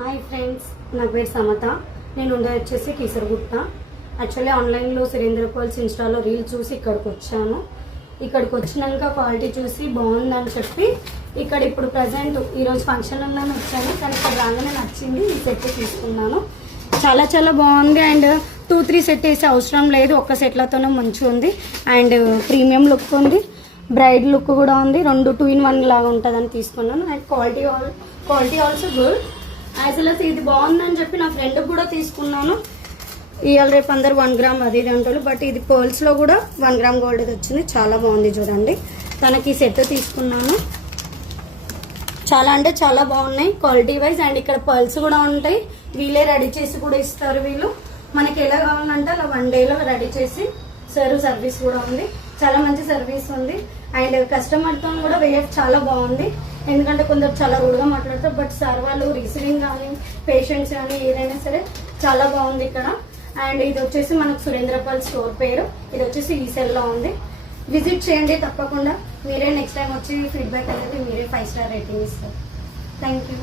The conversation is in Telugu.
హాయ్ ఫ్రెండ్స్, నా పేరు సమత. నేను ఉండేది వచ్చేసి కీసరగుట్ట. యాక్చువల్లీ ఆన్లైన్లో సురేంద్ర పర్ల్స్ ఇన్స్టాలో రీల్ చూసి ఇక్కడికి వచ్చాను. ఇక్కడికి వచ్చినాక క్వాలిటీ చూసి బాగుందని చెప్పి ఇక్కడ ఇప్పుడు ప్రజెంట్ ఈరోజు ఫంక్షన్ ఉందని వచ్చాను. కానీ ఇక్కడ రాగానే నచ్చింది, ఈ సెట్ తీసుకున్నాను. చాలా చాలా బాగుంది. అండ్ 2-3 సెట్ వేసే అవసరం లేదు, ఒక్క సెట్లతోనే మంచిగా ఉంది. అండ్ ప్రీమియం లుక్ ఉంది, బ్రైడ్ లుక్ కూడా ఉంది. 2 2-in-1 లాగా ఉంటుందని తీసుకున్నాను. And quality also good. As well as ఇది బాగుందని చెప్పి నా ఫ్రెండ్కి కూడా తీసుకున్నాను. ఇవాళ రేపు అందరు 1 గ్రామ్ అది ఇది అంటారు, బట్ ఇది పర్ల్స్లో కూడా 1 గ్రామ్ గోల్డ్ వచ్చింది. చాలా బాగుంది చూడండి. తనకి సెట్ తీసుకున్నాను. చాలా అంటే చాలా బాగున్నాయి క్వాలిటీ వైజ్. అండ్ ఇక్కడ పర్ల్స్ కూడా ఉంటాయి, వీళ్ళే రెడీ చేసి కూడా ఇస్తారు. వీళ్ళు మనకి ఎలా కావాలంటే అలా 1 డేలో రెడీ చేసి సర్వీస్ కూడా ఉంది. చాలా మంచి సర్వీస్ ఉంది. అండ్ కస్టమర్తో కూడా బిహేవ్ చాలా బాగుంది. ఎందుకంటే కొందరు చాలా రూడ్గా మాట్లాడతారు, బట్ సార్ వాళ్ళు రిసీవింగ్ కానీ పేషెంట్స్ కానీ ఏదైనా సరే చాలా బాగుంది ఇక్కడ. అండ్ ఇది వచ్చేసి మనకు సురేంద్ర పర్ల్స్ స్టోర్ పేరు. ఇది వచ్చేసి ఈ సెల్లో ఉంది. విజిట్ చేయండి తప్పకుండా. మీరే నెక్స్ట్ టైం వచ్చి ఫీడ్బ్యాక్ అనేది మీరే 5 స్టార్ రేటింగ్ ఇస్తారు. Thank you.